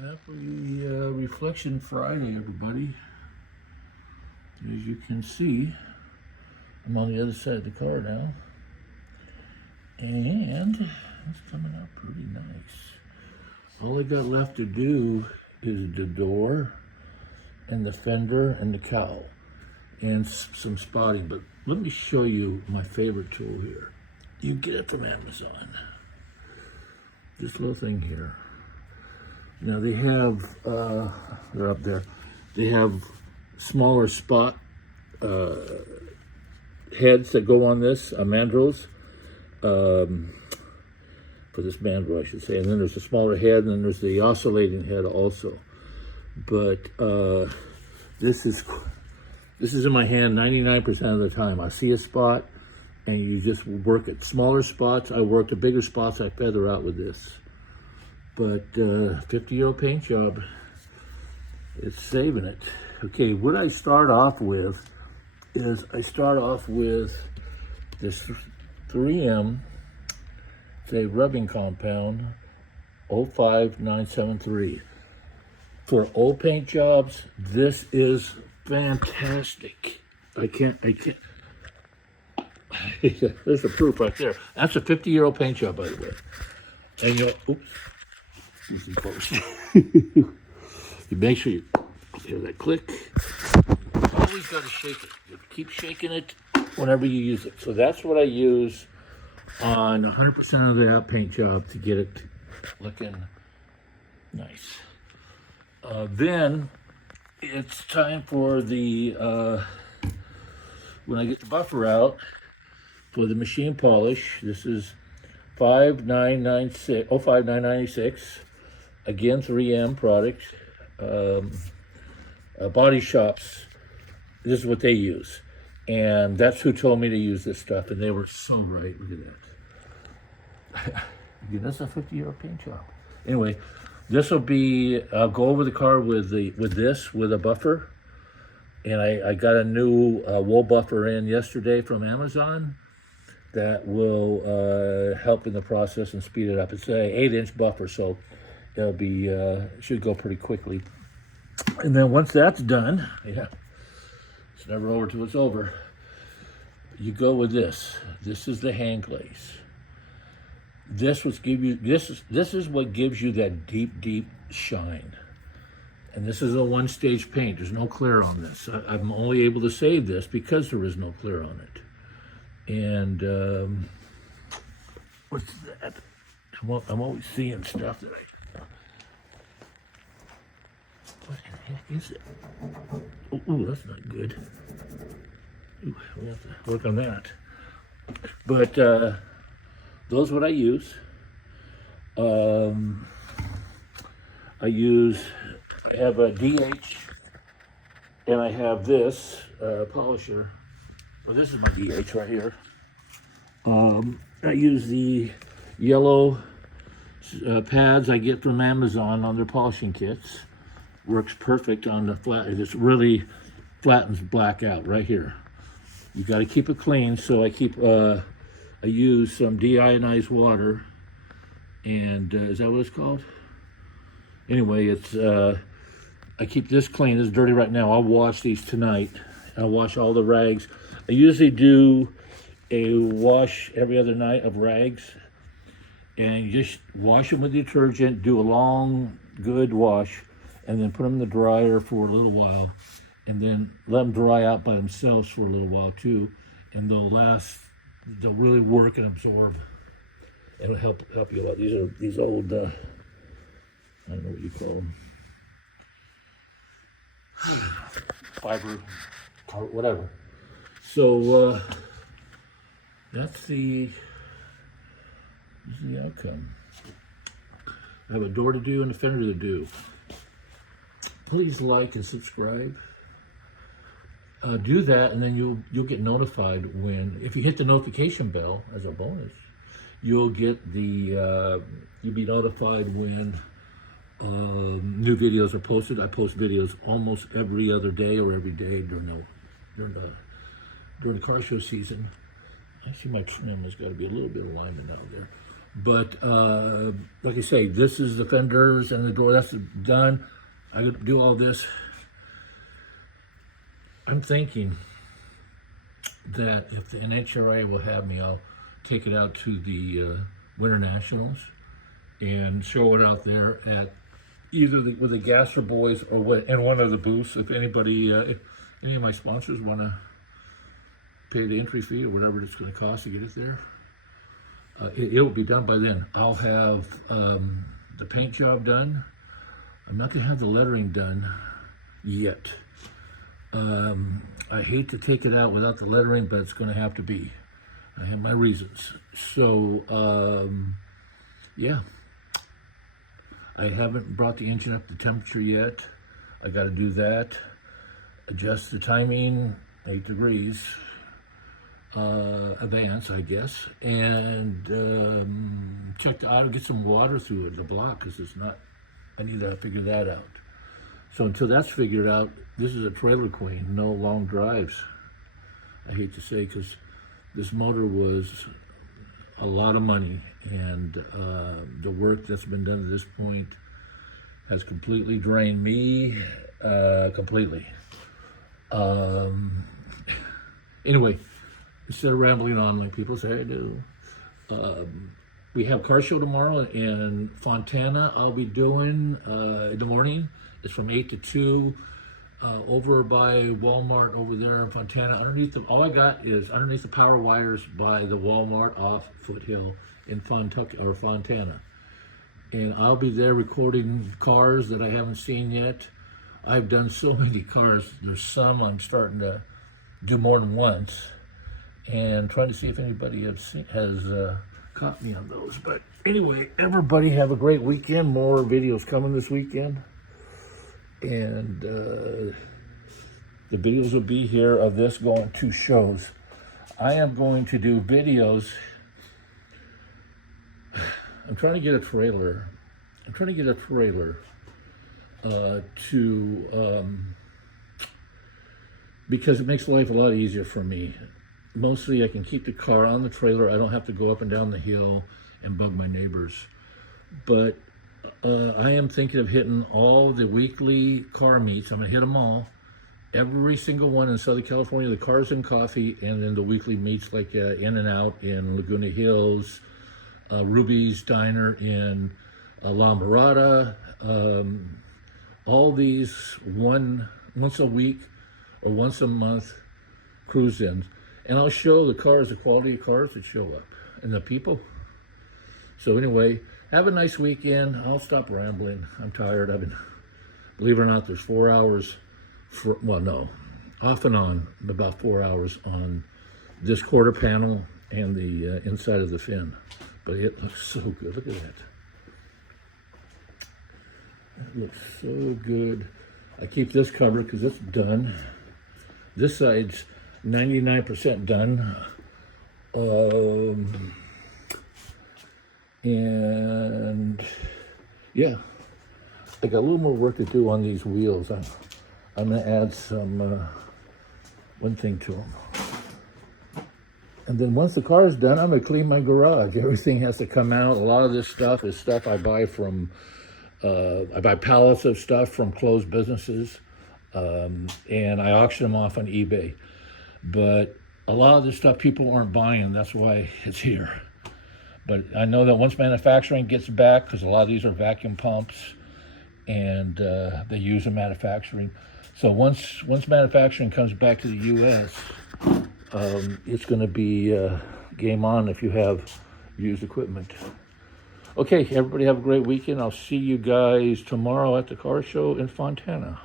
Happy Reflection Friday, everybody. As you can see, I'm on the other side of the car now, and it's coming out pretty nice. All I got left to do is the door and the fender and the cowl and some spotting, but let me show you my favorite tool here. You get it from Amazon. This little thing here. Now they have, they're up there, they have smaller spot heads that go on this, mandrels, for this mandrel I should say, and then there's a smaller head, and then there's the oscillating head also. But this is in my hand 99% of the time. I see a spot, and you just work at smaller spots. I work the bigger spots, I feather out with this. But 50-year-old paint job, it's saving it. Okay, what I start off with is I start off with this 3M, say rubbing compound 05973. For old paint jobs, this is fantastic. I can't. There's the proof right there. That's a 50-year-old paint job, by the way. And you'll, oops. Easy close. You make sure you hear that click. Always got to shake it. You keep shaking it whenever you use it. So that's what I use on 100% of the paint job to get it looking nice. Then it's time for the when I get the buffer out for the machine polish. This is 05996. Again, 3M product. Body shops, this is what they use. And that's who told me to use this stuff, and they were so right. Look at that. That's a 50-year-old paint job. Anyway, this will be, I'll go over the car with a buffer. And I got a new wool buffer in yesterday from Amazon that will help in the process and speed it up. It's an 8-inch buffer, so it'll be should go pretty quickly. And then once that's done, yeah, it's never over till it's over. You go with this. This is the hand glaze. This is what gives you that deep shine. And this is a one-stage paint. There's no clear on this. I'm only able to save this because there is no clear on it. And what's that? I'm always seeing stuff that what the heck is it? Ooh, that's not good. Ooh, we'll have to work on that. But those are what I use. I have a DH, and I have this polisher. Well, this is my DH right here. I use the yellow pads I get from Amazon on their polishing kits. Works perfect on the flat. It just really flattens black out right here. You got to keep it clean, so I use some deionized water, and is that what it's called? Anyway, it's I keep this clean. It's dirty right now. I'll wash these tonight. I'll wash all the rags. I usually do a wash every other night of rags, and you just wash them with detergent, do a long, good wash, and then put them in the dryer for a little while, and then let them dry out by themselves for a little while too, and they'll really work and absorb. It'll help you a lot. These are these old, I don't know what you call them, fiber, whatever. So that's the outcome. I have a door to do and a fender to do. Please like and subscribe. Do that, and then you'll get notified if you hit the notification bell as a bonus. You'll be notified when new videos are posted. I post videos almost every other day or every day during the car show season. Actually, my trim has got to be a little bit of alignment out there. But like I say, this is the fenders and the door. That's done. I could do all this. I'm thinking that if the NHRA will have me, I'll take it out to the Winter Nationals and show it out there at either with the Gasser boys or what, in one of the booths. If anybody, if any of my sponsors want to pay the entry fee or whatever it's going to cost to get it there, it will be done by then. I'll have the paint job done. I'm not going to have the lettering done yet. I hate to take it out without the lettering, but it's going to have to be. I have my reasons. So, yeah. I haven't brought the engine up to temperature yet. I got to do that. Adjust the timing, 8 degrees. Advance, I guess. And check the auto, get some water through it, the block, because it's not, I need to figure that out. So until that's figured out, this is a trailer queen, no long drives. I hate to say, because this motor was a lot of money, and the work that's been done to this point has completely drained me, completely. Anyway, instead of rambling on like people say I do, we have car show tomorrow in Fontana. I'll be doing in the morning. It's from 8 to 2 over by Walmart over there in Fontana. Underneath the, all I got is underneath the power wires by the Walmart off Foothill in Fontana. And I'll be there recording cars that I haven't seen yet. I've done so many cars. There's some I'm starting to do more than once, and trying to see if anybody has caught me on those. But anyway, everybody have a great weekend. More videos coming this weekend. And the videos will be here of this going to shows. I am going to do videos. I'm trying to get a trailer. Because it makes life a lot easier for me. Mostly I can keep the car on the trailer. I don't have to go up and down the hill and bug my neighbors. But I am thinking of hitting all the weekly car meets. I'm gonna hit them all. Every single one in Southern California, the Cars and Coffee, and then the weekly meets like In and Out in Laguna Hills, Ruby's Diner in La Mirada, all these once a week or once a month cruise-ins. And I'll show the cars, the quality of cars that show up, and the people. So anyway, have a nice weekend. I'll stop rambling. I'm tired. Believe it or not, there's 4 hours, off and on, about 4 hours on this quarter panel and the inside of the fin. But it looks so good. Look at that. It looks so good. I keep this covered because it's done. This side's 99% done. And yeah, I got a little more work to do on these wheels. I'm gonna add some one thing to them. And then once the car is done, I'm gonna clean my garage. Everything has to come out. A lot of this stuff is stuff I buy from, I buy pallets of stuff from closed businesses, and I auction them off on eBay. But a lot of this stuff people aren't buying, that's why it's here. But I know that once manufacturing gets back, because a lot of these are vacuum pumps, and they use in manufacturing. So once manufacturing comes back to the U.S., it's going to be game on if you have used equipment. Okay, everybody have a great weekend. I'll see you guys tomorrow at the car show in Fontana.